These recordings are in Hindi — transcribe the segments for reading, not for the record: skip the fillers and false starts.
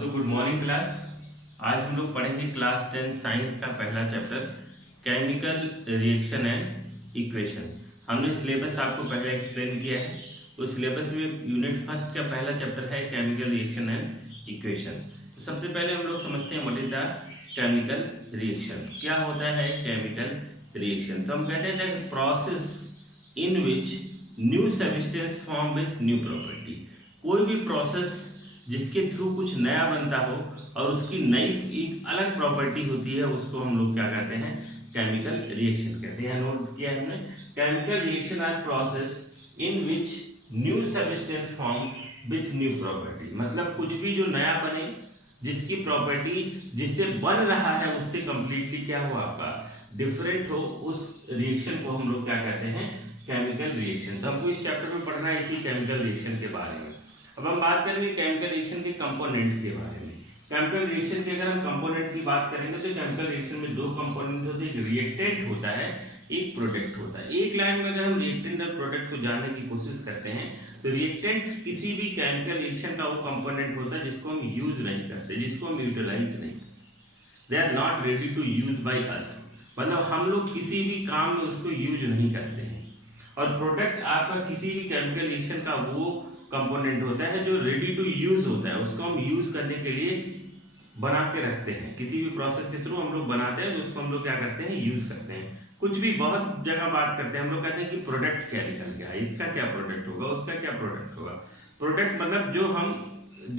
तो गुड मॉर्निंग क्लास। आज हम लोग पढ़ेंगे क्लास 10 साइंस का पहला chapter chemical reaction and equation. हमने सिलेबस आपको पहले एक्सप्लेन किया है। तो सिलेबस में यूनिट फर्स्ट का पहला चैप्टर है केमिकल रिएक्शन एंड इक्वेशन। तो सबसे पहले हम लोग समझते हैं what is the chemical reaction. क्या होता है केमिकल रिएक्शन? तो हम कहते हैं that process in which new substance form with new property. कोई भी प्रोसेस जिसके थ्रू कुछ नया बनता हो और उसकी नई एक अलग प्रॉपर्टी होती है, उसको हम लोग क्या कहते हैं? केमिकल रिएक्शन कहते हैं। नोट किया हमने, chemical reaction are process in which new substance form with new property. मतलब कुछ भी जो नया बने, जिसकी प्रॉपर्टी जिससे बन रहा है उससे कंप्लीटली क्या हो, आपका डिफरेंट हो, उस रिएक्शन को हम लोग क्या कहते हैं? Chemical reaction. तो हमको इस चैप्टर में पढ़ना है इसी केमिकल रिएक्शन के बारे में। अब हम बात करेंगे केमिकल रिएक्शन के कंपोनेंट के बारे में। केमिकल रिएक्शन के अगर हम कंपोनेंट की बात करेंगे तो केमिकल रिएक्शन में दो कंपोनेंट होते हैं, एक रिएक्टेंट होता है, एक प्रोडक्ट होता है। एक लाइन में अगर हम रिएक्टेंट और प्रोडक्ट को जानने की कोशिश करते हैं तो रिएक्टेंट किसी भी केमिकल रिएक्शन का वो कंपोनेंट होता है जिसको हम यूज नहीं करते, जिसको हम यूटिलाइज नहीं करते। They are not ready to use by us, मतलब हम लोग किसी भी काम में उसको यूज नहीं करते हैं। और प्रोडक्ट आपका किसी भी केमिकल रिएक्शन का वो कंपोनेंट होता है जो रेडी टू यूज होता है, उसको हम यूज करने के लिए बना के रखते हैं। किसी भी प्रोसेस के थ्रू हम लोग बनाते हैं तो उसको हम लोग क्या करते हैं? यूज करते हैं। कुछ भी बहुत जगह बात करते हैं, हम लोग कहते हैं कि प्रोडक्ट क्या निकल गया, इसका क्या प्रोडक्ट होगा, उसका क्या प्रोडक्ट होगा। प्रोडक्ट मतलब जो हम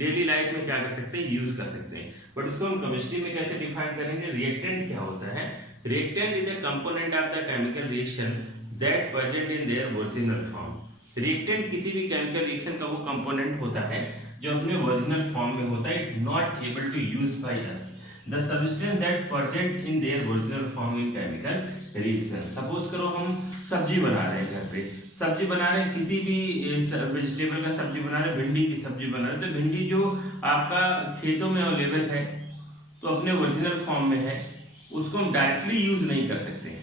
डेली लाइफ में क्या कर सकते हैं? यूज कर सकते हैं। बट उसको हम केमिस्ट्री में कैसे डिफाइन करेंगे? रिएक्टेंट क्या होता है? Reactant is a component of the chemical reaction that present in their original form. Reactant किसी भी केमिकल रिएक्शन का वो कंपोनेंट होता है जो अपने ओरिजिनल फॉर्म में होता है, not able to use by us the substance that present in their original form in chemical reaction. Suppose करो हम सब्जी बना रहे हैं, घर पे सब्जी बना रहे हैं, किसी भी वेजिटेबल का सब्जी बना रहे हैं, भिंडी की सब्जी बना रहे हैं, तो भिंडी जो आपका खेतों में अवेलेबल है तो अपने ओरिजिनल फॉर्म में है, उसको हम डायरेक्टली यूज नहीं कर सकते हैं।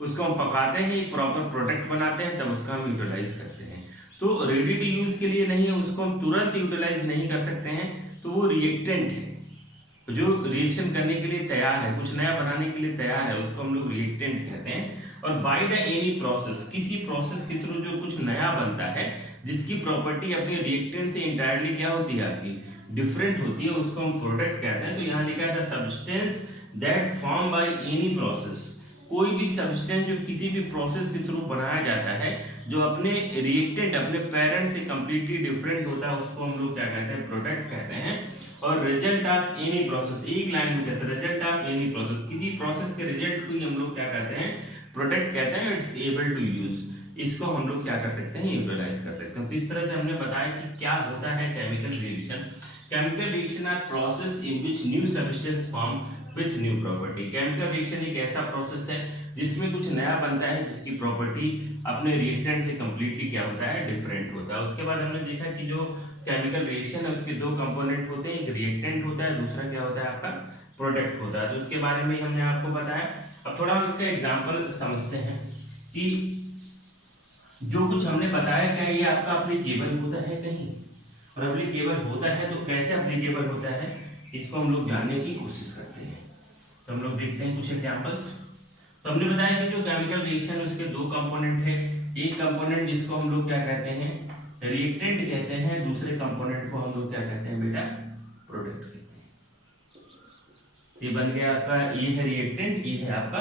उसको हम पकाते हैं, एक प्रॉपर प्रोडक्ट बनाते हैं, तब उसका हम यूटिलाइज करते हैं। तो रेडी टू यूज के लिए नहीं है, उसको हम तुरंत यूटिलाइज नहीं कर सकते हैं, तो वो रिएक्टेंट है। जो रिएक्शन करने के लिए तैयार है, कुछ नया बनाने के लिए तैयार है, उसको हम लोग रिएक्टेंट कहते हैं। और बाय द एनी प्रोसेस, किसी प्रोसेस के थ्रू जो कुछ नया बनता है जिसकी प्रॉपर्टी अपने रिएक्टेंट से इंटायरली क्या होती है? आपकी डिफरेंट होती है, उसको हम प्रोडक्ट कहते हैं। तो यहाँ लिखा है the substance that form by any process. कोई भी सब्सटेंस जो किसी भी प्रोसेस के थ्रू बनाया जाता है जो अपने रिएक्टेंट, अपने पेरेंट से कंप्लीटली डिफरेंट होता है, उसको हम लोग क्या कहते हैं? प्रोडक्ट कहते हैं। और रिजल्ट ऑफ एनी प्रोसेस, एक लाइन में कैसे? रिजल्ट ऑफ एनी प्रोसेस, किसी प्रोसेस के रिजल्ट को ही हम लोग क्या कहते हैं? प्रोडक्ट कहते हैं। इट्स एबल टू यूज, इसको हम लोग क्या कर सकते हैं? यूटिलाइज कर सकते हैं। किस तरह से हमने बताया कि क्या होता है chemical reaction. Chemical reaction are process in which new substance form with new property. Chemical reaction एक ऐसा प्रोसेस है जिसमें कुछ नया बनता है, जिसकी प्रॉपर्टी अपने रिएक्टेंट से कंप्लीटली क्या होता है? डिफरेंट होता है। उसके बाद हमने देखा कि जो केमिकल रिएक्शन है उसके दो कंपोनेंट होते हैं, एक रिएक्टेंट होता है, दूसरा क्या होता है? आपका प्रोडक्ट होता है। तो उसके बारे में हमने आपको बताया। अब थोड़ा हम इसका एग्जाम्पल समझते हैं कि जो कुछ हमने बताया क्या ये आपका अप्लीकेबल होता है कहीं, और अप्लीकेबल होता है तो कैसे अप्लीकेबल होता है, इसको हम लोग जानने की कोशिश करते हैं। तो हम लोग देखते हैं कुछ एग्जांपल्स। तो हमने बताया कि जो केमिकल रिएक्शन है उसके दो कंपोनेंट है। एक कंपोनेंट जिसको हम लोग क्या कहते हैं? रिएक्टेंट कहते हैं, दूसरे कंपोनेंट को हम लोग क्या कहते हैं बेटा? प्रोडक्ट कहते हैं। ये बन गया आपका, ये है रिएक्टेंट, ये है आपका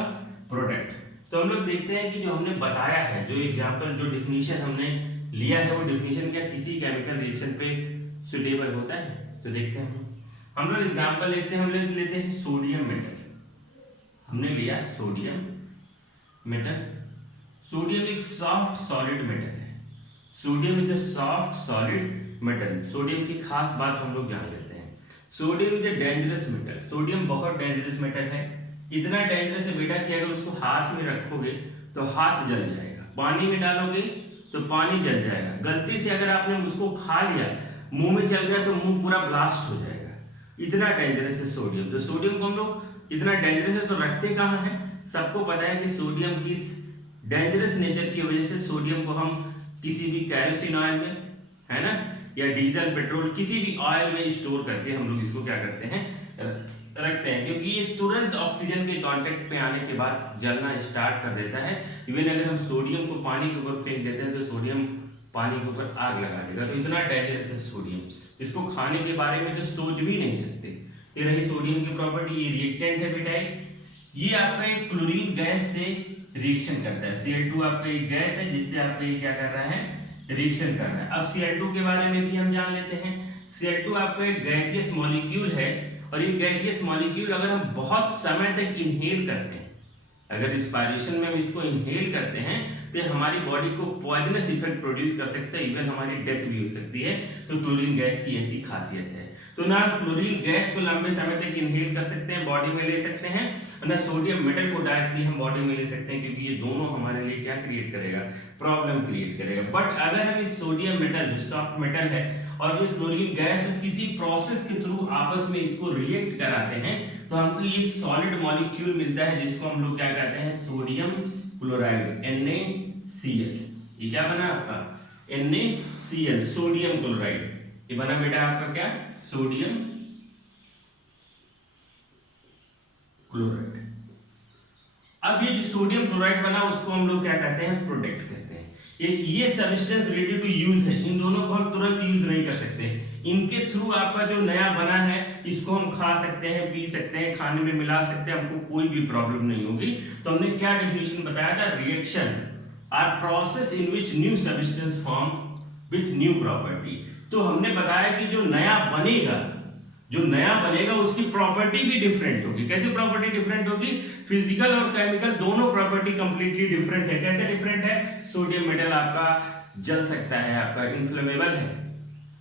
प्रोडक्ट। तो हम लोग देखते हैं कि जो हमने बताया है, जो एग्जाम्पल, जो डिफिनीशन हमने लिया है, वो डिफिनीशन क्या किसी केमिकल रिएक्शन पे सुटेबल होता है? तो देखते हैं हम लोग एग्जाम्पल लेते हैं। हम लोग लेते हैं सोडियम मेटल। हमने लिया सोडियम मेटल। सोडियम एक सॉफ्ट सॉलिड मेटल है। Sodium is a soft solid metal. Sodium की खास बात हम लोग जान लेते हैं। Sodium is a dangerous metal. Sodium बहुत डेंजरस मेटल है। इतना डेंजरस है बेटा कि अगर उसको हाथ में रखोगे तो हाथ जल जाएगा, पानी में डालोगे तो पानी जल जाएगा, गलती से अगर आपने उसको खा लिया, मुंह में चल गया तो मुंह पूरा ब्लास्ट हो जाएगा। इतना डेंजरस है सोडियम। तो सोडियम को हम लोग इतना डेंजरस है तो रखते कहाँ हैं? सबको पता है कि सोडियम की डेंजरस नेचर की वजह से सोडियम को हम किसी भी कैरोसिन ऑयल में, है ना, या डीजल पेट्रोल किसी भी ऑयल में स्टोर करके हम लोग इसको क्या करते हैं, रखते हैं, क्योंकि ये तुरंत ऑक्सीजन के कांटेक्ट पे आने के बाद जलना स्टार्ट कर देता है। इवन अगर हम सोडियम को पानी के ऊपर फेंक देते हैं तो सोडियम पानी के ऊपर आग लगा देगा। तो इतना डेंजरस है सोडियम, इसको खाने के बारे में तो सोच भी नहीं सकते। ये रही सोडियम की प्रॉपर्टी, ये रिएक्टेंट है बेटा, ये आपका एक क्लोरीन गैस से रिएक्शन करता है। Cl2 आपका एक गैस है जिससे आपका ये क्या कर रहा है, रिएक्शन कर रहा है। अब Cl2 के बारे में भी हम जान लेते हैं। Cl2 आपका एक गैसियस मॉलिक्यूल है, और ये गैसियस मॉलिक्यूल अगर हम बहुत समय तक इनहेल करते हैं, अगर रिस्पायरेशन में हम इसको इनहेल करते हैं तो हमारी बॉडी को पॉइजनस इफेक्ट प्रोड्यूस कर सकता है, इवन हमारी डेथ भी हो सकती है। तो क्लोरीन गैस की ऐसी खासियत है। तो ना क्लोरीन गैस को लंबे समय तक इनहेल कर सकते हैं, बॉडी में ले सकते हैं, ना सोडियम मेटल को डायरेक्टली हम बॉडी में ले सकते हैं, क्योंकि ये दोनों हमारे लिए क्या क्रिएट करेगा, प्रॉब्लम क्रिएट करेगा। बट अगर हम इस सोडियम मेटल, जो सॉफ्ट मेटल है, और जो क्लोरीन गैस किसी प्रोसेस के थ्रू आपस में इसको रिएक्ट कराते हैं, तो हमको ये सॉलिड मॉलिक्यूल मिलता है जिसको हम लोग क्या कहते हैं, सोडियम क्लोराइड, NaCl। ये क्या बना आपका, NaCl, सोडियम क्लोराइड। ये बना बेटा आपका क्या, सोडियम क्लोराइड। अब ये जो सोडियम क्लोराइड बना उसको हम लोग क्या कहते हैं, प्रोटेक्ट कहते हैं। ये सब्सटेंस रेडी टू यूज है, इन दोनों को हम तुरंत यूज नहीं कर सकते। इनके थ्रू आपका जो नया बना है इसको हम खा सकते हैं, पी सकते हैं, खाने में मिला सकते हैं, हमको कोई भी प्रॉब्लम नहीं होगी। तो हमने क्या डेफिनेशन बताया था, reaction are process in which new substance form with new property. तो हमने बताया कि जो नया बनेगा उसकी प्रॉपर्टी भी डिफरेंट होगी। कैसे प्रॉपर्टी डिफरेंट होगी, फिजिकल और केमिकल दोनों प्रॉपर्टी कंप्लीटली डिफरेंट है। कैसे डिफरेंट है, सोडियम मेटल आपका जल सकता है, आपका इन्फ्लेमेबल है,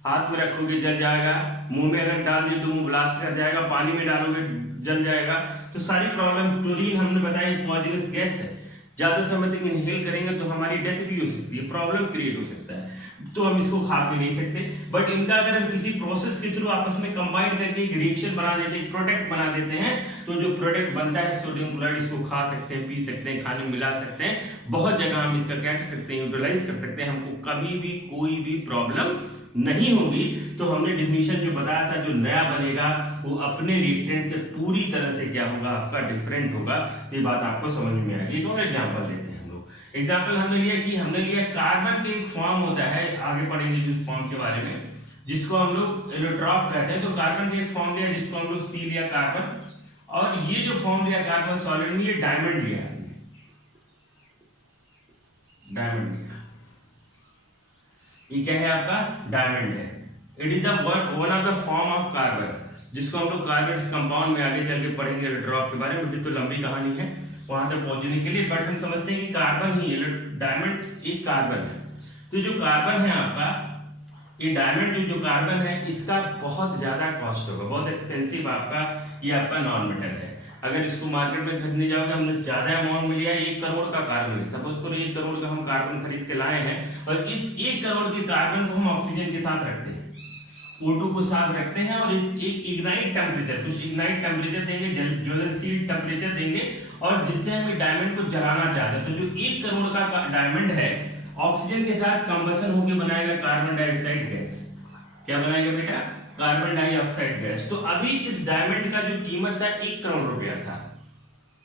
हाथ में रखोगे जल जाएगा, मुंह में अगर डाल दिए तो मुंह ब्लास्ट कर जाएगा, पानी में डालोगे जल जाएगा। तो सारी प्रॉब्लम, क्लोरीन हमने बताया पॉइजनस गैस है, ज्यादा समय तक इनहेल करेंगे तो हमारी डेथ भी हो सकती है, प्रॉब्लम क्रिएट हो सकता है, तो हम इसको खा भी नहीं सकते। बट इनका अगर हम किसी प्रोसेस के थ्रू आपस में कंबाइन करके एक रिएक्शन बना देते हैं, प्रोडक्ट बना देते हैं, तो जो प्रोडक्ट बनता है सोडियम क्लोराइड, इसको खा सकते हैं, पी सकते हैं, खाने में मिला सकते हैं, बहुत जगह हम इसका क्या कर सकते हैं, यूटिलाइज कर सकते हैं, हमको कभी भी कोई भी प्रॉब्लम नहीं होगी। तो हमने डेफिनेशन जो बताया था, जो नया बनेगा वो अपने रिएक्टेंट से पूरी तरह से क्या होगा, आपका डिफरेंट होगा। ये बात आपको समझ में आएगी। एक और एग्जांपल लेते हैं हम लोग। एग्जांपल हमने लिया कार्बन के एक फॉर्म होता है, आगे पढ़ेंगे जिस फॉर्म के बारे में, जिसको हम लोग एलोट्रॉप कहते हैं। तो कार्बन के एक फॉर्म लिया जिसको हम लोग C लिया कार्बन, और ये जो फॉर्म लिया कार्बन सॉलिड में, ये डायमंड लिया, डायमंड लिया। ये क्या है आपका, डायमंड है। It is the one of the form of carbon, जिसको हम लोग कार्बन कंपाउंड में आगे चल के पढ़ेंगे एलोट्रॉप के बारे में, तो लंबी कहानी है वहां तक पहुंचने के लिए। बट हम समझते हैं कि कार्बन ही, डायमंड एक कार्बन है। तो जो कार्बन है आपका, ये डायमंड जो कार्बन है, इसका बहुत ज्यादा कॉस्ट होगा, बहुत एक्सपेंसिव आपका, ये आपका नॉन मेटल है। अगर इसको मार्केट में खरीदने जाओगे, हमने ज्यादा अमाउंट में लिया, 1 करोड़ का कार्बन है, सपोज करो 1 करोड़ का हम कार्बन खरीद के लाए हैं, और इस 1 करोड़ के कार्बन को हम ऑक्सीजन के साथ रखते हैं, O2 को साथ रखते हैं, और एक इग्नाइट टेम्परेचर, कुछ इग्नाइट टेम्परेचर देंगे, ज्वलनशील टेम्परेचर देंगे, और जिससे हम डायमंड को जलाना चाहते हैं। तो जो 1 करोड़ का डायमंड है, ऑक्सीजन के साथ कंबसन होकर बनाएगा कार्बन डाइऑक्साइड गैस। क्या बनाएगा बेटा, कार्बन डाइऑक्साइड गैस। तो अभी इस डायमंड का जो कीमत था 1 करोड़ रुपया था,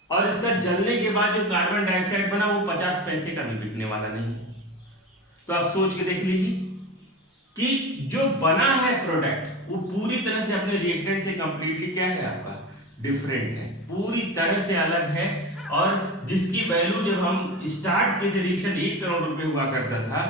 और इसका जलने के बाद जो कार्बन डाइऑक्साइड बना वो 50 पैसे का भी बिकने वाला नहीं। तो आप सोच के देख लीजिए कि जो बना है प्रोडक्ट, वो पूरी तरह से अपने रिएक्टेंट से कंप्लीटली क्या है, आपका डिफरेंट है, पूरी तरह से अलग है। और जिसकी वैल्यू जब हम स्टार्ट किए थे रिएक्शन 1 करोड़ रुपए हुआ करता था,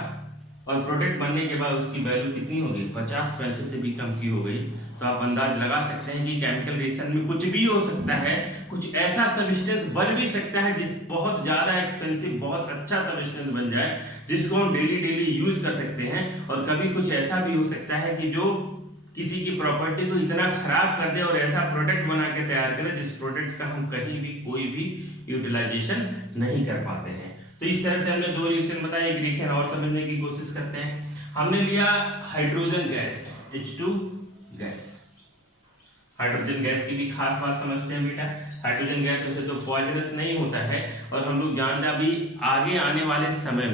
और प्रोडक्ट बनने के बाद उसकी वैल्यू कितनी हो गई, 50 पैसे से भी कम की हो गई। तो आप अंदाज लगा सकते हैं कि केमिकल रिएक्शन में कुछ भी हो सकता है, कुछ ऐसा सब्सटेंस बन भी सकता है जिस बहुत ज्यादा एक्सपेंसिव, बहुत अच्छा सब्सटेंस बन जाए, जिसको हम डेली यूज कर सकते हैं। और कभी कुछ ऐसा भी हो सकता है कि जो किसी की प्रॉपर्टी को इतना खराब कर दे और ऐसा प्रोडक्ट बना के तैयार करे जिस प्रोडक्ट का हम कहीं भी कोई भी यूटिलाइजेशन नहीं कर पाते हैं। तो इस तरह से हमने 2 रिएक्शन बताए। एक रिएक्शन और समझने की कोशिश करते हैं। हमने लिया hydrogen gas, H2 gas. Hydrogen gas की भी खास बात समझते हैं बेटा। हाइड्रोजन गैस वैसे तो पॉइजनस नहीं होता है, और हम लोग जानते हैं अभी आगे आने वाले समय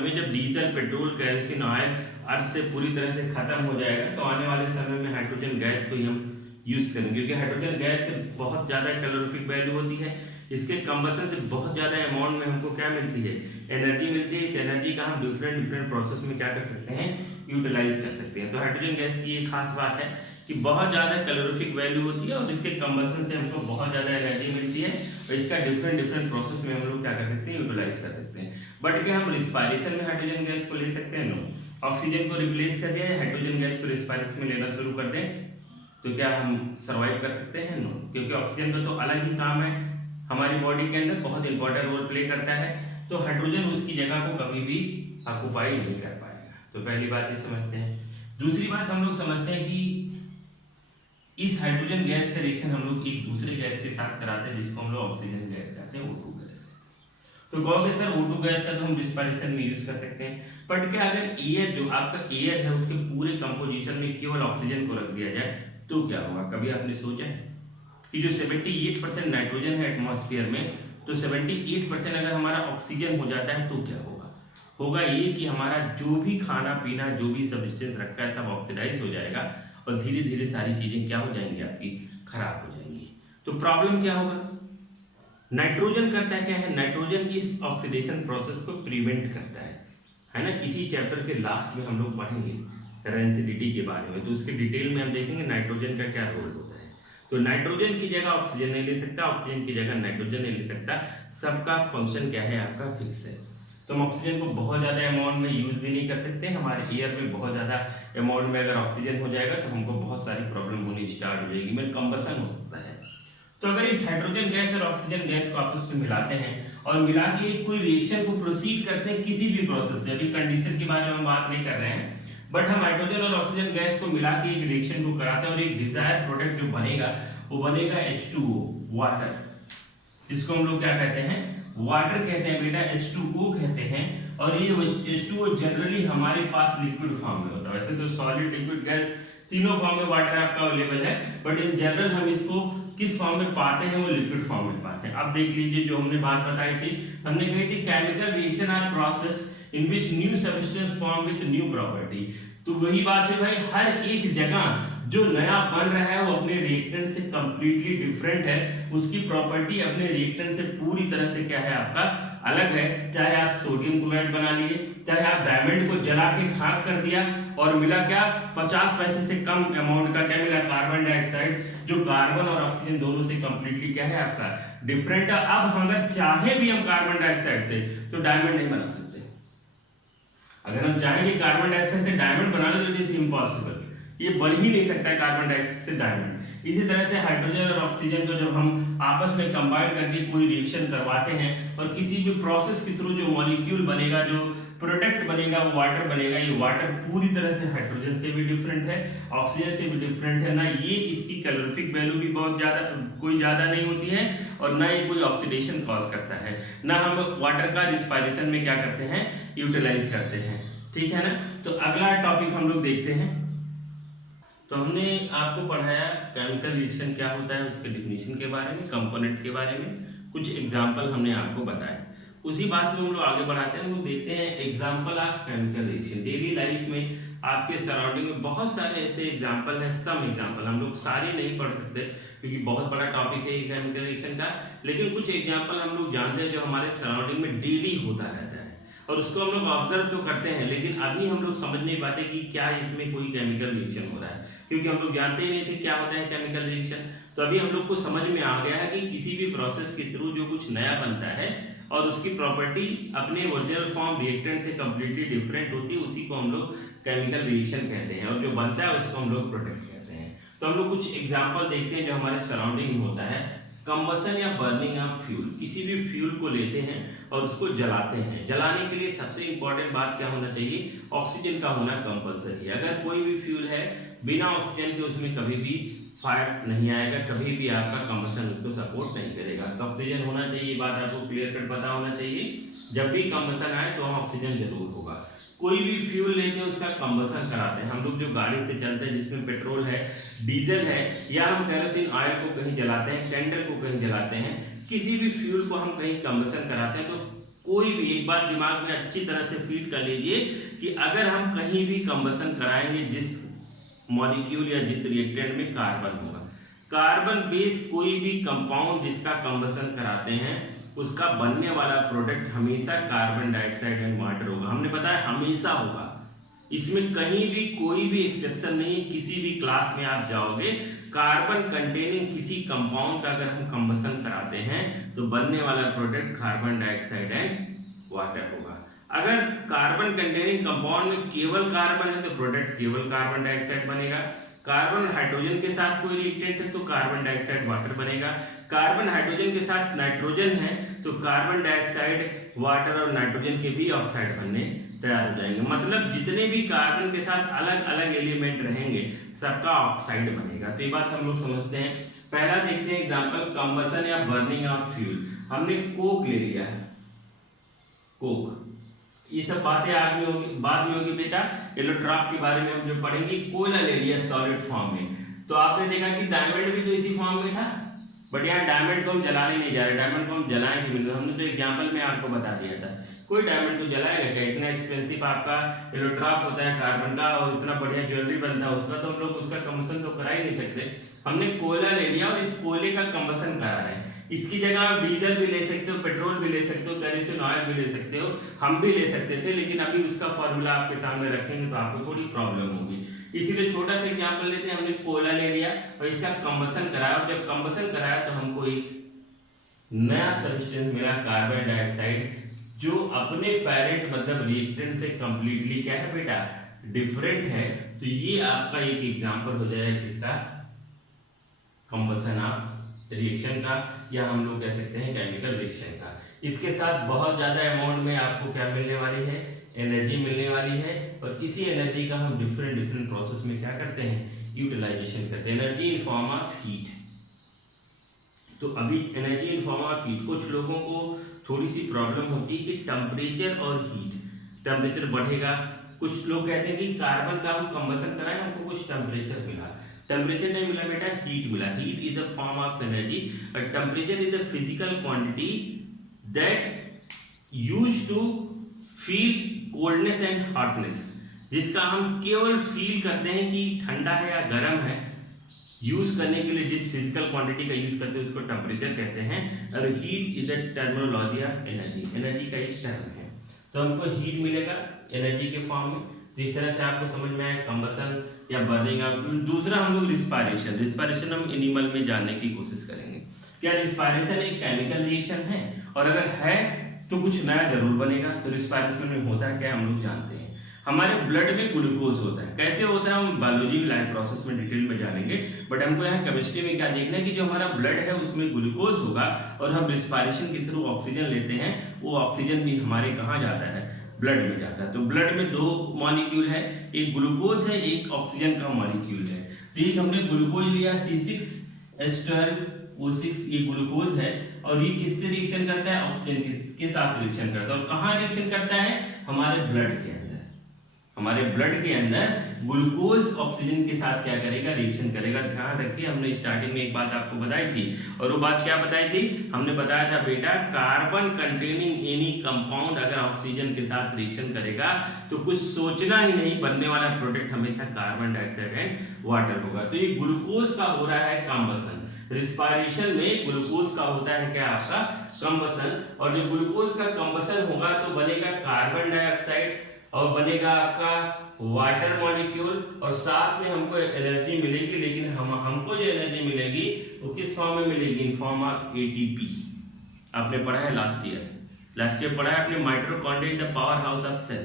में जब डीजल, पेट्रोल, केरोसिन ऑयल अर्थ से पूरी तरह से खत्म हो जाएगा तो आने वाले समय में हाइड्रोजन गैस को ही हम यूज करेंगे, क्योंकि हाइड्रोजन गैस से बहुत ज़्यादा कैलोरीफिक वैल्यू होती है। इसके कंबसन से बहुत ज़्यादा अमाउंट में हमको क्या मिलती है, एनर्जी मिलती है। इस एनर्जी का हम डिफरेंट प्रोसेस में क्या कर सकते हैं, यूटिलाइज कर सकते हैं। तो हाइड्रोजन गैस की ये खास बात है कि बहुत ज़्यादा कैलोरीफिक वैल्यू होती है और इसके कंबसन से हमको बहुत ज़्यादा एनर्जी मिलती है और इसका डिफरेंट प्रोसेस में हम लोग क्या कर सकते हैं, यूटिलाइज कर सकते हैं। बट क्या हम रिस्पायरेशन में हाइड्रोजन गैस को ले सकते हैं? नो। ऑक्सीजन को रिप्लेस कर दिया, हाइड्रोजन गैस को रिस्पायरेशन में लेना शुरू कर दें तो क्या हम सर्वाइव कर सकते हैं? नो, क्योंकि ऑक्सीजन का तो अलग ही काम है, हमारी बॉडी के अंदर बहुत इंपॉर्टेंट रोल प्ले करता है, तो हाइड्रोजन उसकी जगह को कभी भी ऑक्युपाई नहीं कर पाएगा। तो पहली बात ये समझते हैं। दूसरी बात हम लोग समझते हैं कि इस हाइड्रोजन गैस का रिएक्शन हम लोग एक दूसरे गैस के साथ कराते हैं जिसको हम लोग ऑक्सीजन गैस कहते हैं, O2 गैस। तो कहोगे सर O2 गैस का तो हम रिस्पायरेशन में यूज कर सकते हैं, बट क्या अगर एयर जो आपका एयर है उसके पूरे कंपोजिशन में केवल ऑक्सीजन को रख दिया जाए तो क्या होगा? कभी आपने सोचा है कि जो 78% नाइट्रोजन है एटमॉस्फेयर में, तो 78% अगर हमारा ऑक्सीजन हो जाता है तो क्या होगा? होगा ये कि हमारा जो भी खाना पीना जो भी सब्सटेंस रखा है सब ऑक्सीडाइज हो जाएगा और धीरे धीरे सारी चीजें क्या हो जाएंगी, आपकी खराब हो जाएंगी। तो प्रॉब्लम क्या होगा? नाइट्रोजन करता है क्या है, नाइट्रोजन इस ऑक्सीडेशन प्रोसेस को प्रिवेंट करता है ना। इसी चैप्टर के लास्ट में हम लोग पढ़ेंगे रेंसिडिटी के बारे में, तो उसके डिटेल में हम देखेंगे नाइट्रोजन का क्या रोल होता है। तो नाइट्रोजन की जगह ऑक्सीजन नहीं ले सकता, ऑक्सीजन की जगह नाइट्रोजन नहीं ले सकता, सबका फंक्शन क्या है, आपका फिक्स है। तो हम ऑक्सीजन को बहुत ज़्यादा अमाउंट में यूज भी नहीं कर सकते, हमारे एयर में बहुत ज़्यादा अमाउंट में अगर ऑक्सीजन हो जाएगा तो हमको बहुत सारी प्रॉब्लम होनी स्टार्ट हो जाएगी, में कंबसन हो सकता है। तो अगर इस हाइड्रोजन गैस और ऑक्सीजन गैस को आपस में मिलाते हैं और मिला के कोई रिएक्शन को प्रोसीड करते हैं किसी भी प्रोसेस से, अभी कंडीशन के बारे में हम बात नहीं कर रहे हैं, बट हम हाइड्रोजन और ऑक्सीजन गैस को मिला के एक रिएक्शन को कराते हैं और एक डिजायर्ड प्रोडक्ट जो बनेगा वो बनेगा H2O, वाटर। इसको हम लोग क्या कहते हैं, वाटर कहते हैं बेटा, H2O कहते हैं। और ये H2O जनरली हमारे पास लिक्विड फॉर्म में होता है, वैसे तो सॉलिड लिक्विड गैस तीनों फॉर्म में वाटर आपका अवेलेबल है, बट इन जनरल हम इसको किस फॉर्म में पाते हैं, वो लिक्विड फॉर्म में पाते हैं। अब देख लीजिए जो हमने बात बताई थी, हमने कही थी chemical reaction are process in which new substance form with new property. तो वही बात है भाई, हर एक जगह जो नया बन रहा है वो अपने रिएक्टेंट से कंप्लीटली डिफरेंट है, उसकी प्रॉपर्टी अपने रिएक्टेंट से पूरी तरह से क्या है, आपका अलग है। चाहे आप सोडियम क्लोराइड बना लिए, चाहे आप डायमंड को जला के खाक कर दिया और मिला क्या, 50 पैसे से कम अमाउंट का क्या मिला, कार्बन डाइऑक्साइड, जो कार्बन और ऑक्सीजन दोनों से कंप्लीटली क्या है, आपका डिफरेंट है। अब अगर चाहे भी हम कार्बन डाइऑक्साइड से तो डायमंड नहीं बना सकते। अगर हम चाहेंगे कार्बन डाइऑक्साइड से डायमंड बना लो तो इट इज इम्पॉसिबल, ये बन ही नहीं सकता है कार्बन डाइऑक्साइड से डायमंड। इसी तरह से हाइड्रोजन और ऑक्सीजन को जब हम आपस में कंबाइन करके कोई रिएक्शन करवाते हैं और किसी भी प्रोसेस के थ्रू जो मॉलिक्यूल बनेगा, जो प्रोडक्ट बनेगा, वो वाटर बनेगा। ये वाटर पूरी तरह से हाइड्रोजन से भी डिफरेंट है, ऑक्सीजन से भी डिफरेंट है ना। ये इसकी कैलोरीफिक वैल्यू भी बहुत कोई ज़्यादा नहीं होती है और ना ये कोई ऑक्सीडेशन कॉज करता है, ना हम वाटर का रिस्पायरेशन में क्या करते हैं, यूटिलाइज करते हैं। ठीक है ना। तो अगला टॉपिक हम लोग देखते हैं। तो हमने आपको पढ़ाया केमिकल रिएक्शन क्या होता है, उसके डिफिनीशन के बारे में, कंपोनेंट के बारे में, कुछ एग्जाम्पल हमने आपको बताया। उसी बात में हम लोग आगे बढ़ाते हैं, हम लोग देखते हैं example of chemical reaction. Daily life में आपके सराउंडिंग में बहुत सारे ऐसे एग्जाम्पल हैं, सम एग्जाम्पल, हम लोग सारे नहीं पढ़ सकते क्योंकि बहुत बड़ा टॉपिक है ये केमिकल रिएक्शन का, लेकिन कुछ एग्जाम्पल हम लोग जानते हैं जो हमारे सराउंडिंग में डेली होता रहता है और उसको हम लोग ऑब्जर्व तो करते हैं, लेकिन अभी हम लोग समझ नहीं पाते कि क्या इसमें कोई केमिकल रिएक्शन हो रहा है, क्योंकि हम लोग जानते ही नहीं थे क्या होता है केमिकल रिएक्शन। तो अभी हम लोग को समझ में आ गया है कि किसी भी प्रोसेस के थ्रू जो कुछ नया बनता है और उसकी प्रॉपर्टी अपने ओरिजिनल फॉर्म रिएक्टेंट से कंप्लीटली डिफरेंट होती है, उसी को हम लोग केमिकल रिएक्शन कहते हैं, और जो बनता है उसको हम लोग प्रोडक्ट कहते हैं। तो हम लोग कुछ एग्जाम्पल देखते हैं जो हमारे सराउंडिंग में होता है। कंबसन या बर्निंग ऑफ फ्यूल, किसी भी फ्यूल को लेते हैं और उसको जलाते हैं। जलाने के लिए सबसे इंपॉर्टेंट बात क्या होना चाहिए, ऑक्सीजन का होना कंपलसरी है। अगर कोई भी फ्यूल है बिना ऑक्सीजन के उसमें कभी भी फायर नहीं आएगा, कभी भी आपका कंबसन उसको सपोर्ट नहीं करेगा। तो ऑक्सीजन होना चाहिए, बात आपको क्लियर कट पता होना चाहिए। जब भी कंबसन आए तो ऑक्सीजन जरूर होगा। कोई भी फ्यूल लेते हैं उसका कंबसन कराते हैं। हम लोग जो गाड़ी से चलते हैं जिसमें पेट्रोल है, डीजल है, या हम केरोसिन ऑयल को कहीं जलाते हैं, कैंडल को कहीं जलाते हैं, किसी भी फ्यूल को हम कहीं कंबसन कराते हैं तो कोई भी एक बात दिमाग में अच्छी तरह से फीड कर लीजिए कि अगर हम कहीं भी कंबसन कराएंगे जिस मॉलिक्यूल या जिस रिएक्टेंट में कार्बन होगा, कार्बन बेस कोई भी कंपाउंड जिसका कंबसन कराते हैं उसका बनने वाला प्रोडक्ट हमेशा कार्बन डाइऑक्साइड एंड वाटर होगा। हमने बताया हमेशा होगा, इसमें कहीं भी कोई भी एक्सेप्शन नहीं है। किसी भी क्लास में आप जाओगे, कार्बन कंटेनिंग किसी कंपाउंड का अगर हम कंबसन कराते हैं तो बनने वाला product carbon dioxide and water होगा। अगर कार्बन कंटेनिंग कंपाउंड में केवल कार्बन है तो प्रोडक्ट केवल कार्बन डाइऑक्साइड बनेगा। कार्बन हाइड्रोजन के साथ कोई रिएक्टेंट है तो कार्बन डाइऑक्साइड वाटर बनेगा। कार्बन हाइड्रोजन के साथ नाइट्रोजन है तो कार्बन डाइऑक्साइड वाटर और नाइट्रोजन के भी ऑक्साइड बनने तैयार हो जाएंगे। मतलब जितने भी कार्बन के साथ अलग अलग एलिमेंट रहेंगे सबका ऑक्साइड बनेगा। तो ये बात हम लोग समझते हैं। पहला देखते हैं एग्जांपल, कंबसन या बर्निंग ऑफ फ्यूल। हमने कोक ले लिया है, कोक, ये सब बातें आगे होगी, बाद में होगी बेटा। एलोट्रॉप के बारे में हम जो पढ़ेंगे। कोयला ले लिया सॉलिड फॉर्म में, तो आपने देखा कि डायमंड भी तो इसी फॉर्म में था, बट यहाँ डायमंड को हम जलाने नहीं जा रहे, डायमंड को हम जलाएंगे। हमने तो एग्जाम्पल में आपको बता दिया था, कोई डायमंड को जलाएगा क्या? इतना एक्सपेंसिव आपका एलोट्रॉप होता है कार्बन का और इतना बढ़िया ज्वेलरी बनता है उसका, तो हम लोग उसका कंबसन तो करा ही नहीं सकते। हमने कोयला ले लिया और इस कोयले का कंबसन करा रहे हैं। इसकी जगह आप डीजल भी ले सकते हो, पेट्रोल भी ले सकते हो, केरोसिन ऑयल भी ले सकते हो, हम भी ले सकते थे, लेकिन अभी उसका फॉर्मूला आपके सामने रखेंगे तो आपको थोड़ी प्रॉब्लम होगी। इसीलिए छोटा सा एग्जाम्पल लेते हैं। हमने कोयला ले लिया और इसका कंबसन कराया, और जब कंबसन कराया तो हमको एक नया सब्सटेंस मिला, कार्बन डाइऑक्साइड, जो अपने पेरेंट मतलब रिएक्टेंट से कंप्लीटली क्या है बेटा, डिफरेंट है। तो ये आपका एक एग्जाम्पल हो जाएगा किसका, कंबसन ऑफ रिएक्शन का, या हम लोग कह सकते हैं केमिकल रिएक्शन का। इसके साथ बहुत ज्यादा अमाउंट में आपको क्या मिलने वाली है, एनर्जी मिलने वाली है, और इसी एनर्जी का हम डिफरेंट प्रोसेस में क्या करते हैं, यूटिलाइजेशन करते हैं, energy in form of heat. तो अभी energy in form of heat, कुछ लोगों को थोड़ी सी प्रॉब्लम होती है कि टेम्परेचर और हीट, टेम्परेचर बढ़ेगा। कुछ लोग कहते हैं कि कार्बन का हम कंबसन कराएं हमको कुछ टेम्परेचर मिला, टेम्परेचर नहीं मिला बेटा, हीट मिला। Heat is the form of energy और temperature is the physical quantity that used to feel coldness and hotness, जिसका हम केवल फील करते हैं कि ठंडा है या गर्म है। यूज करने के लिए जिस फिजिकल क्वांटिटी का यूज करते हैं उसको टेम्परेचर कहते हैं। और heat is the terminology of energy, energy का एक टर्म है। तो हमको हीट मिलेगा एनर्जी के फॉर्म में। तो इस तरह से आपको समझ में आया कंबसन या बर्निंग ऑफ फ्यूल। दूसरा हम लोग रिस्पायरेशन, रिस्पायरेशन हम एनिमल में जानने की कोशिश करेंगे। क्या रिस्पायरेशन एक केमिकल रिएक्शन है, और अगर है तो कुछ नया जरूर बनेगा। तो रिस्पायरेशन में होता है क्या हम लोग जानते हैं। हमारे ब्लड में ग्लूकोज होता है, कैसे होता है हम बायोलॉजी में लाइव प्रोसेस में डिटेल में जानेंगे, बट हमको यहाँ केमिस्ट्री में क्या देखना है कि जो हमारा ब्लड है उसमें ग्लूकोज होगा, और हम रिस्पायरेशन के थ्रू ऑक्सीजन लेते हैं, वो ऑक्सीजन भी हमारे कहाँ जाता है, ब्लड में जाता है। तो ब्लड में दो मॉलिक्यूल है, एक ग्लूकोज है, एक ऑक्सीजन का मॉलिक्यूल है। तो एक हमने ग्लूकोज लिया C6H12O6, ये ग्लूकोज है, और ये किससे रिएक्शन करता है, ऑक्सीजन के साथ रिएक्शन करता है। और कहाँ रिएक्शन करता है, हमारे ब्लड के अंदर। हमारे ब्लड के अंदर ग्लूकोज ऑक्सीजन के साथ क्या करेगा, रिएक्शन करेगा। ध्यान रखिए, हमने स्टार्टिंग में एक बात आपको बताई थी, और वो बात क्या बताई थी, हमने बताया था बेटा कार्बन कंटेनिंग एनी कंपाउंड अगर ऑक्सीजन के साथ रिएक्शन करेगा तो कुछ सोचना ही नहीं, बनने वाला प्रोडक्ट हमेशा कार्बन डाइऑक्साइड एंड वाटर होगा। तो ये ग्लूकोज का हो रहा है कंबसन। रिस्पायरेशन में ग्लूकोज का होता है क्या, आपका कंबसन। और जब ग्लूकोज का कंबसन होगा तो बनेगा कार्बन डाइऑक्साइड और बनेगा आपका वाटर मॉलिक्यूल, और साथ में हमको एनर्जी मिलेगी। लेकिन हमको जो एनर्जी मिलेगी वो किस फॉर्म में मिलेगी, इन फॉर्म ऑफ ATP। आपने पढ़ा है लास्ट ईयर पढ़ा है आपने, mitochondria the power house of cell.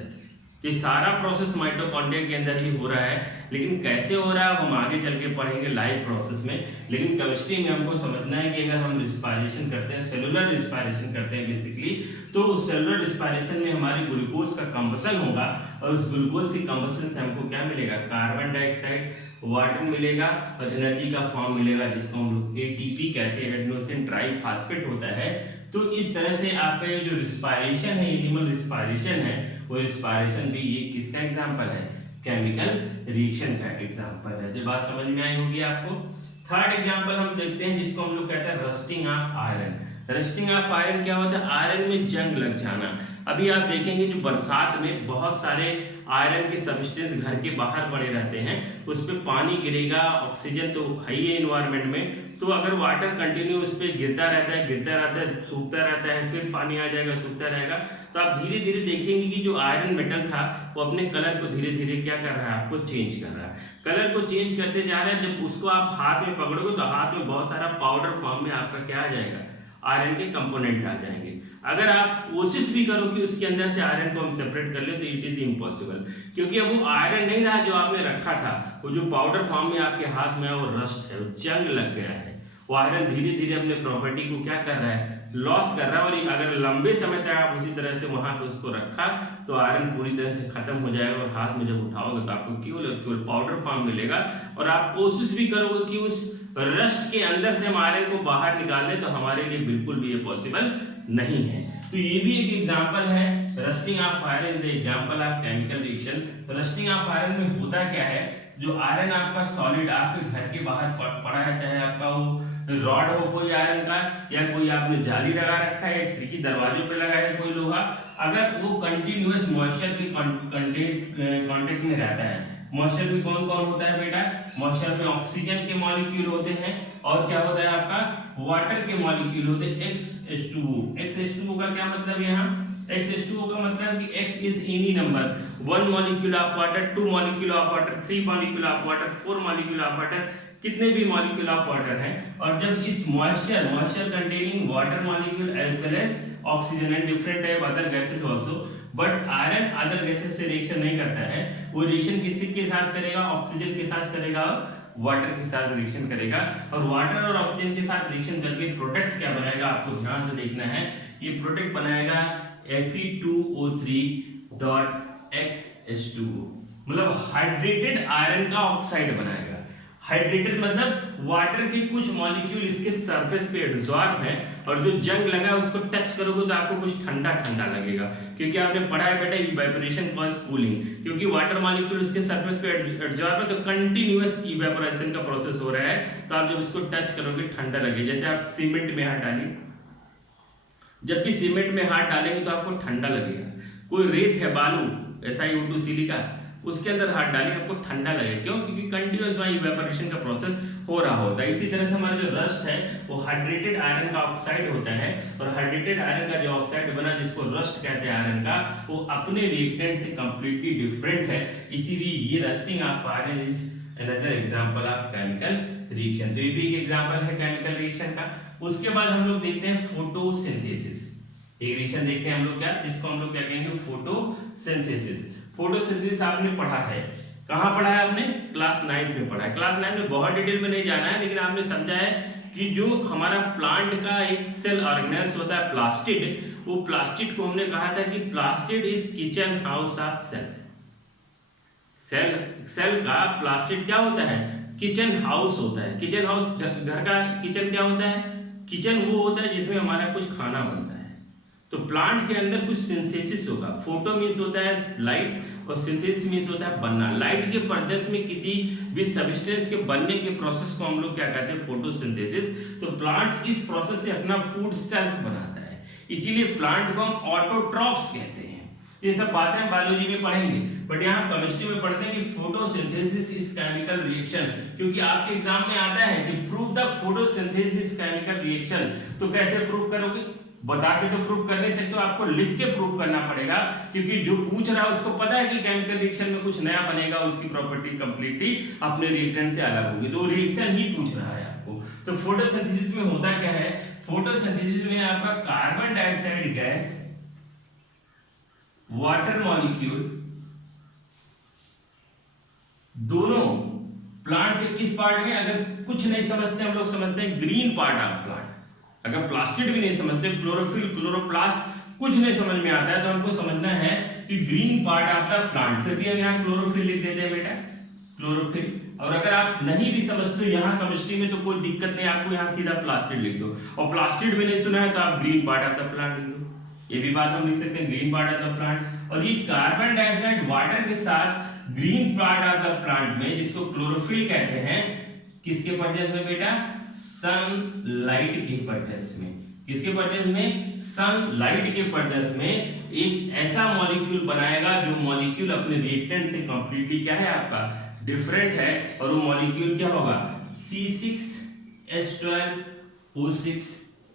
तो ये सारा प्रोसेस माइटोकॉन्ड्रिया के अंदर ही हो रहा है, लेकिन कैसे हो रहा है हम आगे चल के पढ़ेंगे लाइव प्रोसेस में। लेकिन केमिस्ट्री में हमको समझना है कि अगर हम रिस्पायरेशन करते हैं, सेलुलर रिस्पायरेशन करते हैं बेसिकली, तो उस सेलुलर रिस्पायरेशन में हमारी ग्लूकोज का कंबसन होगा, और उस ग्लूकोज के कंबसन से हमको क्या मिलेगा, कार्बन डाइऑक्साइड, वाटर मिलेगा, और एनर्जी का फॉर्म मिलेगा जिसको हम लोग ATP कहते हैं, एडेनोसिन ट्राइफॉस्फेट होता है। तो इस तरह से आपका ये जो रिस्पायरेशन है, एनिमल रिस्पायरेशन है, वो रिस्पायरेशन भी ये किसका एग्जांपल है, केमिकल रिएक्शन का एग्जांपल है। तो बात समझ में आई होगी आपको। थर्ड एग्जांपल हम देखते हैं जिसको हम लोग कहते हैं rusting of iron. Rusting of iron क्या होता है? आयरन में जंग लग जाना। अभी आप देखेंगे जो बरसात में बहुत सारे आयरन के सबस्टेंस घर के बाहर पड़े रहते हैं, उस पर पानी गिरेगा, ऑक्सीजन तो है ही है इन्वायरमेंट में, तो अगर वाटर कंटिन्यू उस पर गिरता रहता है, सूखता रहता है, फिर पानी आ जाएगा, सूखता रहेगा, तो आप धीरे धीरे देखेंगे कि जो आयरन मेटल था वो अपने कलर को धीरे धीरे क्या कर रहा है? आपको चेंज कर रहा है। कलर को चेंज करते जा रहा है। जब उसको आप हाथ में पकड़ोगे तो हाथ में बहुत सारा पाउडर फॉर्म में आपका क्या आ जाएगा? आयरन के कंपोनेंट आ जाएंगे। अगर आप कोशिश भी करो कि उसके अंदर से आयरन को हम सेपरेट कर ले तो इट इज इम्पॉसिबल, क्योंकि अब वो आयरन नहीं रहा जो आपने रखा था, वो जो पाउडर फॉर्म में आपके हाथ में है वो रस्ट है, वो जंग लग गया है। वो आयरन धीरे धीरे अपने प्रॉपर्टी को क्या कर रहा है? लॉस कर रहा है। और अगर लंबे समय तक आप उसी तरह से वहां पे उसको रखा तो आयरन पूरी तरह से खत्म हो जाएगा, और हाथ में जब उठाओगे तो आपको केवल पाउडर फॉर्म मिलेगा। और आप कोशिश भी करोगे कि उस रस्ट के अंदर से हम आयरन को बाहर निकाल लें तो हमारे लिए बिल्कुल भी ये पॉसिबल नहीं है। तो ये भी एक एग्जांपल है, rusting of iron is the example of chemical reaction. Rusting of iron में होता क्या है? जो आयरन आपका सॉलिड आपके घर के बाहर पड़ा है, चाहे आपका वो रॉड हो कोई आयरन का, या कोई आपने जाली लगा रखा है, खिड़की दरवाजों पे लगा है कोई लोहा, अगर वो कंटिन्यूअस मॉइस्चर के कांटेक्ट में रहता है। मॉइस्चर में कौन कौन होता है बेटा? मॉइस्चर में ऑक्सीजन के मॉलिक्यूल होते हैं, और क्या होता है आपका? वाटर के मॉलिक्यूल होते हैं, X2O। X2O का क्या मतलब है यहाँ? X2O का मतलब कि X is any number, 1 molecule of water, 2 molecule of water, 3 molecule of water, 4 molecule of water, कितने भी मॉलिक्यूल ऑफ वाटर हैं। और जब इस moisture containing water molecule as well as oxygen and different type other gases also, but iron other gases से रिएक्शन नहीं करता है। वो रिएक्शन किसके साथ करेगा? ऑक्सीजन के साथ करेगा और वाटर के साथ रिएक्शन करेगा। और वाटर और ऑक्सीजन के साथ रिएक्शन करके प्रोडक्ट क्या बनाएगा? आपको ध्यान से देखना है। ये प्रोडक्ट बनाएगा Fe2O3.XH2O, मतलब हाइड्रेटेड आयरन का ऑक्साइड बनाएगा। हाइड्रेटेड मतलब वाटर के कुछ मॉलिक्यूल इसके सरफेस पे एब्जॉर्ब है, और जो जंग लगा है उसको टच करोगे तो आपको कुछ ठंडा ठंडा लगेगा, क्योंकि आपने पढ़ा है बेटा इवेपोरेशन कॉज कूलिंग, क्योंकि वाटर मॉलिक्यूल उसके सरफेस पे एब्जॉर्ब है तो कंटिन्यूअस इवेपोरेशन का प्रोसेस हो रहा है, तो आप जब उसको टच करोगे ठंडा लगेगा। जैसे आप सीमेंट में हाथ डालिए, जब भी सीमेंट में हाथ डालेंगे तो आपको ठंडा लगेगा। कोई रेत है, बालू, SiO2 सिलिका, उसके अंदर हाथ डालिए आपको ठंडा लगेगा। क्यों? क्योंकि कंटिन्यूअस वहाँ इवेपोरेशन का प्रोसेस हो रहा होता है। इसी तरह से हमारा जो रस्ट है वो हाइड्रेटेड आयरन का ऑक्साइड होता है, और हाइड्रेटेड आयरन का जो ऑक्साइड बना जिसको रस्ट कहते हैं आयरन का, वो अपने रिएक्टेंट से कंप्लीटली डिफरेंट है। इसीलिए ये rusting of iron is another example of chemical reaction. तो ये भी एक एग्जांपल है केमिकल रिएक्शन का। उसके बाद हम लोग देखते हैं फोटोसिंथेसिस। एक रिएक्शन देखते हैं हम लोग क्या, जिसको हम लोग क्या कहेंगे? फोटोसिंथेसिस। फोटोसिंथेसिस आपने पढ़ा है, कहाँ पढ़ा है आपने? क्लास 9 में पढ़ा है। क्लास 9 में बहुत डिटेल में नहीं जाना है, लेकिन आपने समझा है कि जो हमारा प्लांट का एक सेल ऑर्गेनेल्स होता है प्लास्टिड, वो प्लास्टिड को हमने कहा था कि plastid is kitchen house of cell. Cell का प्लास्टिड क्या होता है? किचन हाउस होता है। किचन हाउस, घर का किचन क्या होता है? किचन वो होता है जिसमें हमारा कुछ खाना बनता है। तो प्लांट के अंदर कुछ सिंथेसिस होगा। फोटो मीन्स होता है लाइट, और सिंथेसिस मीन्स होता है बनना। लाइट के प्रेजेंस में किसी भी सब्सटेंस के बनने के प्रोसेस को हम लोग क्या कहते हैं? फोटोसिंथेसिस। तो प्लांट इस प्रोसेस से अपना फूड सेल्फ बनाता है, इसीलिए प्लांट को हम ऑटोट्रॉफ्स कहते हैं। ये सब बातें बायोलॉजी में पढ़ेंगे, बट यहाँ केमिस्ट्री में पढ़ते हैं कि फोटोसिंथेसिस इज केमिकल रिएक्शन, क्योंकि आपके एग्जाम में आता है कि prove the photosynthesis chemical reaction. तो कैसे प्रूव करोगे? बता के तो प्रूव कर नहीं सकते, तो आपको लिख के प्रूव करना पड़ेगा, क्योंकि जो पूछ रहा है उसको पता है कि केमिकल रिएक्शन में कुछ नया बनेगा, उसकी प्रॉपर्टी कंप्लीटली अपने रिएक्टेंट से अलग होगी, तो रिएक्शन ही पूछ रहा है आपको। तो फोटोसिंथेसिस में होता क्या है? फोटोसिंथेसिस में आपका carbon dioxide gas, water molecule, दोनों प्लांट के किस पार्ट में, अगर कुछ नहीं समझते हम लोग समझते हैं ग्रीन पार्ट ऑफ प्लांट। अगर प्लास्टिड भी नहीं समझते, क्लोरोफिल, क्लोरोप्लास्ट कुछ नहीं समझ में आता है, तो हमको समझना है कि green part of the plant. फिर भी हम यहाँ क्लोरोफिल लिख देते हैं बेटा, क्लोरोफिल। और अगर आप नहीं भी समझते हो यहाँ केमिस्ट्री में तो कोई दिक्कत नहीं, आपको यहाँ सीधा प्लास्टिड लिख दो। और प्लास्टिड भी नहीं सुना है तो आप green part of the plant लिख दो। ये भी बात हम लिख सकते हैं, green part of the plant. और ये कार्बन डाइऑक्साइड वाटर के साथ green part of the plant में, जिसको क्लोरोफिल कहते हैं, किसके प्रेजेंस में बेटा? सनलाइट के प्रेजेंस में। किसके प्रेजेंस में? सनलाइट के प्रेजेंस में एक ऐसा मॉलिक्यूल बनाएगा जो मॉलिक्यूल अपने रिएक्टेंट से कंप्लीटली क्या है आपका डिफरेंट है, और वो मॉलिक्यूल क्या होगा C6H12O6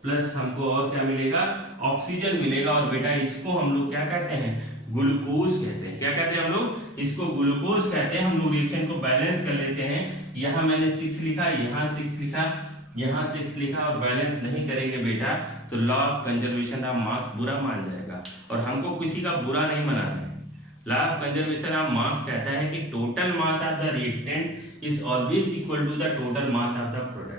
प्लस हमको और क्या मिलेगा ऑक्सीजन मिलेगा। और बेटा इसको हम लोग क्या कहते हैं ग्लूकोज कहते हैं। क्या कहते हैं हम लोग इसको ग्लूकोज कहते हैं। हम लोग रिएक्शन को बैलेंस कर लेते हैं। यहाँ मैंने 6 लिखा, यहाँ 6 लिखा, यहाँ 6 लिखा और बैलेंस नहीं करेंगे बेटा तो लॉ ऑफ कंजर्वेशन ऑफ मास बुरा मान जाएगा, और हमको किसी का बुरा नहीं मनाना है। Law of conservation of mass कहता है कि total mass of the reactant is always equal to the total mass of the product.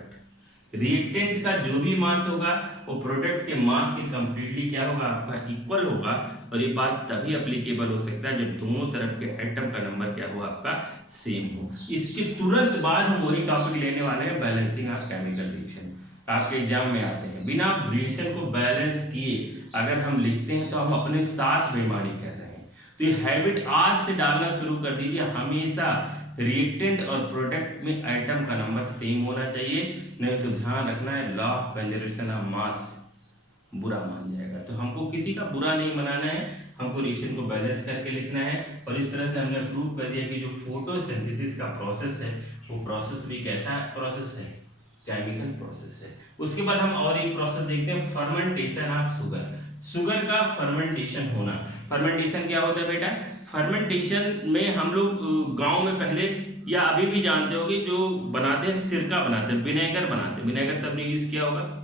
Reactant का जो भी मास होगा वो प्रोडक्ट के मास के कंप्लीटली क्या होगा आपका इक्वल होगा। और ये बात तभी एप्लीकेबल हो सकता है जब दोनों तरफ के एटम का नंबर क्या हो आपका सेम हो। इसके तुरंत बाद हम वही टॉपिक लेने वाले हैं बैलेंसिंग ऑफ केमिकल रिएक्शन, आपके एग्जाम में आते हैं। बिना रिएक्शन को बैलेंस किए अगर हम लिखते हैं तो हम अपने साथ बेईमानी कर रहे हैं। तो ये हैबिट आज से डालना शुरू कर दीजिए, हमेशा रिएक्टेंट और प्रोडक्ट में एटम का नंबर सेम होना चाहिए, नहीं तो ध्यान रखना है लॉ ऑफ कंजर्वेशन ऑफ मास बुरा मान जाएगा। तो हमको किसी का बुरा नहीं मनाना है, हमको रिएक्शन को बैलेंस करके लिखना है। और इस तरह से हमने प्रूव कर दिया कि जो फोटोसिंथेसिस का प्रोसेस है वो प्रोसेस भी कैसा प्रोसेस है केमिकल प्रोसेस है। उसके बाद हम और एक प्रोसेस देखते हैं फर्मेंटेशन ऑफ शुगर। शुगर का फर्मेंटेशन होना। फर्मेंटेशन क्या होता है बेटा? फर्मेंटेशन में हम लोग गांव में पहले या अभी भी जानते होगे जो बनाते हैं सिरका बनाते हैं, विनेगर बनाते हैं। विनेगर सबने यूज किया होगा।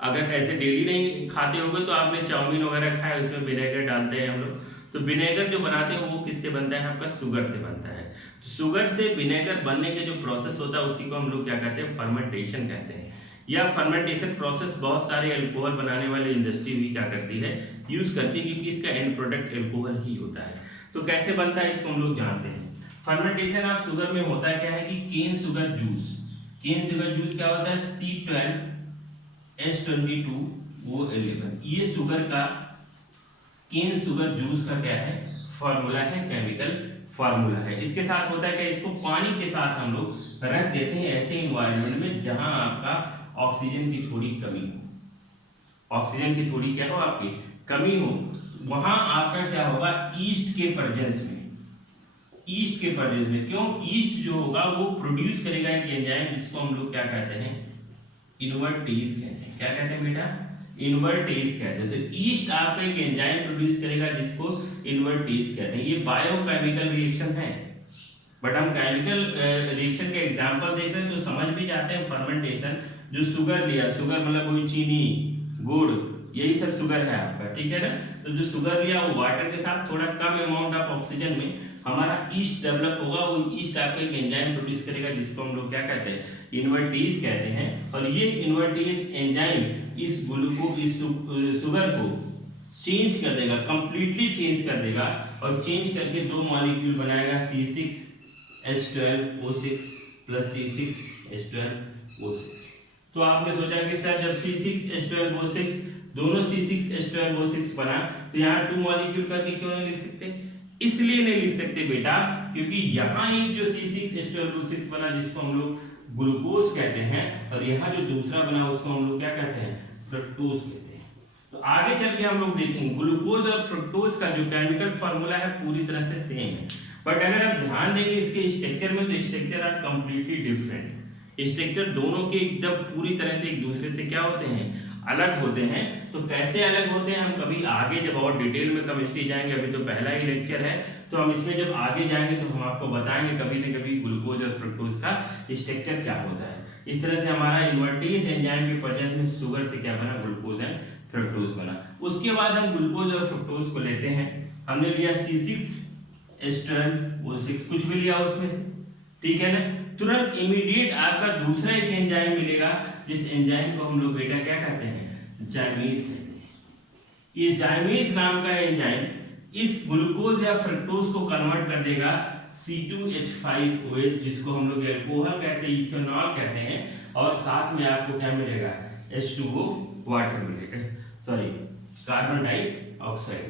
अगर ऐसे डेली नहीं खाते होगे तो आपने चाउमीन वगैरह खाया उसमें विनेगर डालते हैं हम लोग। तो विनेगर जो बनाते हैं वो किससे बनता है आपका शुगर से बनता है। तो शुगर से विनेगर बनने के जो प्रोसेस होता है उसी को हम लोग क्या कहते हैं फर्मेंटेशन कहते हैं। यह फर्मेंटेशन प्रोसेस बहुत सारे अल्कोहल बनाने वाली इंडस्ट्री भी क्या करती है यूज करती है, क्योंकि इसका एंड प्रोडक्ट अल्कोहल ही होता है। तो कैसे बनता है इसको हम लोग जानते हैं। फर्मेंटेशन ऑफ शुगर में होता है क्या है कि केन शुगर जूस क्या होता है C12H22O11 ये शुगर का केन शुगर जूस का क्या है फॉर्मूला है, केमिकल फार्मूला है। इसके साथ होता है कि इसको पानी के साथ हम लोग रख देते हैं ऐसे इन्वायरमेंट में जहां आपका ऑक्सीजन की थोड़ी कमी हो, ऑक्सीजन की थोड़ी क्या हो आपकी कमी हो, वहां आपका क्या होगा ईस्ट के प्रेजेंस में क्यों ईस्ट जो होगा वो प्रोड्यूस करेगा एक एंजाइम जिसको हम लोग क्या कहते हैं इन्वर्टेज कहते हैं। क्या कहते हैं बेटा इन्वर्टेज कहते हैं। तो ईस्ट आपका एक एंजाइम प्रोड्यूस करेगा जिसको इन्वर्टेज कहते हैं। ये बायोकेमिकल रिएक्शन है, बट हम केमिकल रिएक्शन के एग्जांपल देख रहे हैं तो समझ भी जाते हैं। फर्मेंटेशन जो शुगर लिया, शुगर मतलब वही चीनी गुड़ यही सब शुगर है आपका, ठीक है ना। तो जो शुगर लिया वो वाटर के साथ थोड़ा कम अमाउंट ऑफ ऑक्सीजन में हमारा ईस्ट डेवलप होगा। वो ईस्ट आपका एक एंजाइम प्रोड्यूस करेगा जिसको हम लोग क्या कहते हैं इन्वर्टेज कहते हैं। और ये इन्वर्टेज एंजाइम इस शुगर को चेंज कर देगा, कंप्लीटली चेंज कर देगा, और चेंज करके दो मॉलिक्यूल बनाएगा C6H12O6 प्लस C6H12O6। तो आपने सोचा कि सर जब C6H12O6 दोनों C6H12O6 बना तो यहाँ 2 मॉलिक्यूल करके क्यों नहीं लिख सकते? इसलिए नहीं लिख सकते बेटा क्योंकि यहाँ ये जो C6H12O6 बना जिसको हम लोग ग्लूकोज कहते हैं, और यहाँ जो दूसरा बना उसको हम लोग क्या कहते हैं फ्रक्टोज कहते हैं। तो आगे चल के हम लोग देखेंगे ग्लूकोज और फ्रक्टोज का जो केमिकल फार्मूला है पूरी तरह से सेम है, बट अगर आप ध्यान देंगे इसके स्ट्रक्चर में तो structure are completely different. Structure दोनों के एकदम पूरी तरह से एक दूसरे से क्या होते हैं अलग होते हैं। तो कैसे अलग होते हैं हम कभी आगे जब और डिटेल में केमिस्ट्री जाएंगे, अभी तो पहला ही लेक्चर है, तो हम इसमें जब आगे जाएंगे तो हम आपको बताएंगे कभी न कभी ग्लूकोज और फ्रक्टोज का स्ट्रक्चर क्या होता है। इस तरह से हमारा इन्वर्टेज एंजाइम के प्रेजेंस में शुगर से क्या बना ग्लूकोज एंड फ्रक्टोज बना। उसके बाद हम ग्लूकोज और फ्रक्टोज को लेते हैं। हमने लिया C6H12O6 कुछ भी लिया उसमें से, ठीक है ना। तुरंत इमीडिएट आपका दूसरा एक एंजाइम मिलेगा जिस एंजाइम को हम लोग बेटा क्या कहते हैं जाइमेज कहते हैं। ये जाइमेज नाम का एंजाइम इस ग्लूकोज या फ्रक्टोज को कन्वर्ट कर देगा C2H5OH जिसको हम लोग अल्कोहल कहते हैं, इथेनॉल कहते हैं, और साथ में आपको क्या मिलेगा H2O वाटर मिलेगा, सॉरी कार्बन डाइऑक्साइड।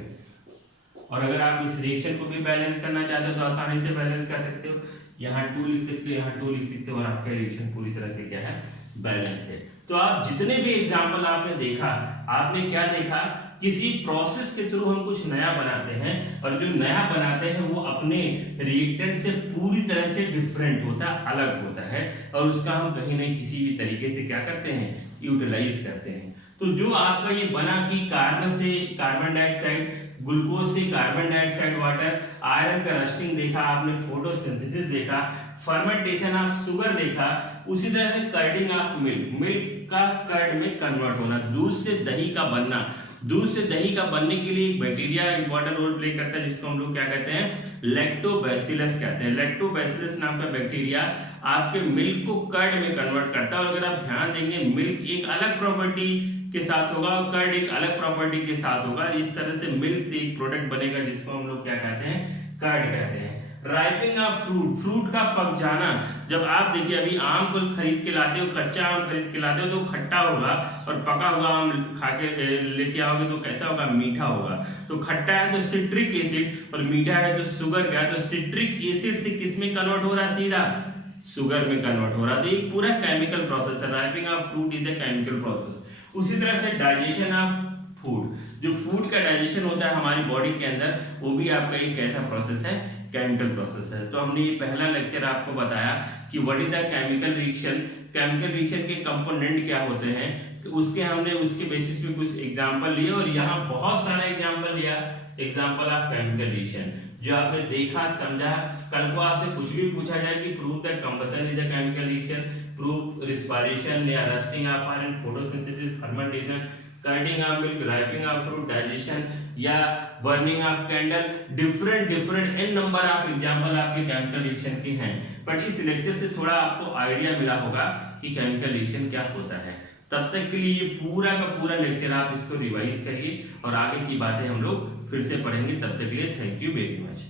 और अगर आप इस रिएक्शन को भी बैलेंस करना चाहते हो तो आसानी से बैलेंस कर सकते हो। यहाँ 2 लिख सकते हो, यहाँ 2 लिख सकते हो और आपका रिएक्शन पूरी तरह से क्या है, बैलेंस है। तो आप जितने भी एग्जाम्पल आपने देखा, आपने क्या देखा, किसी प्रोसेस के थ्रू हम कुछ नया बनाते हैं और जो नया बनाते हैं वो अपने रिएक्टेंट से पूरी तरह से डिफरेंट होता है, अलग होता है, और उसका हम कहीं नहीं किसी भी तरीके से क्या करते हैं, यूटिलाइज करते हैं। तो जो आपका ये बना कि कार्बन से कार्बन डाइऑक्साइड, ग्लूकोज से कार्बन डाइऑक्साइड वाटर, आयरन का रस्टिंग देखा आपने, फोटोसिंथेसिस देखा, फर्मेंटेशन ऑफ शुगर देखा, उसी तरह से कर्डिंग ऑफ मिल्क, मिल्क का कर्ड में कन्वर्ट होना, दूध से दही का बनना। दूध से दही का बनने के लिए एक बैक्टीरिया इंपॉर्टेंट रोल प्ले करता है जिसको हम लोग क्या कहते हैं, लैक्टोबैसिलस कहते हैं। लैक्टोबैसिलस नाम का बैक्टीरिया आपके मिल्क को कर्ड में कन्वर्ट करता है। और अगर आप ध्यान देंगे, मिल्क एक अलग प्रॉपर्टी के साथ होगा और कर्ड एक अलग प्रॉपर्टी के साथ होगा। इस तरह से मिल्क से एक प्रोडक्ट बनेगा जिसको हम लोग क्या कहते हैं, कर्ड कहते हैं। राइपिंग ऑफ फ्रूट, फ्रूट का पक जाना। जब आप देखिए अभी आम को खरीद के लाते हो, कच्चा आम खरीद के लाते हो तो खट्टा होगा, और पका हुआ आम खा के लेके आओगे तो कैसा होगा, मीठा होगा। तो खट्टा है तो सिट्रिक एसिड, और मीठा है तो शुगर का, तो सिट्रिक एसिड से किस में कन्वर्ट हो रहा है, सीधा शुगर में कन्वर्ट हो रहा है। तो एक पूरा केमिकल प्रोसेस है। Ripening of fruit is a chemical process. उसी तरह से डाइजेशन ऑफ फूड, जो फूड का डाइजेशन होता है हमारी बॉडी के अंदर, वो भी आपका एक ऐसा प्रोसेस है, केमिकल प्रोसेस है। तो हमने ये पहला लेक्चर आपको बताया कि what is the chemical reaction, chemical reaction के कंपोनेंट क्या होते हैं, तो उसके हमने उसके बेसिस पे कुछ एग्जांपल लिए, और यहाँ बहुत सारा एग्जांपल लिया, एग्जांपल ऑफ केमिकल रिएक्शन जो आपने देखा समझा। कल को आपसे कुछ भी पूछा जाए कि prove the combustion is a chemical reaction, prove respiration या rusting of iron, photosynthesis, fermentation, curding of milk, ripening of fruit, digestion या burning of candle, different an number of example आपके केमिकल रिएक्शन के हैं। बट इस लेक्चर से थोड़ा आपको आइडिया मिला होगा कि केमिकल रिएक्शन क्या होता है। तब तक के लिए ये पूरा का पूरा लेक्चर आप इसको रिवाइज करिए और आगे की बातें हम लोग फिर से पढ़ेंगे। तब तक के लिए थैंक यू वेरी मच।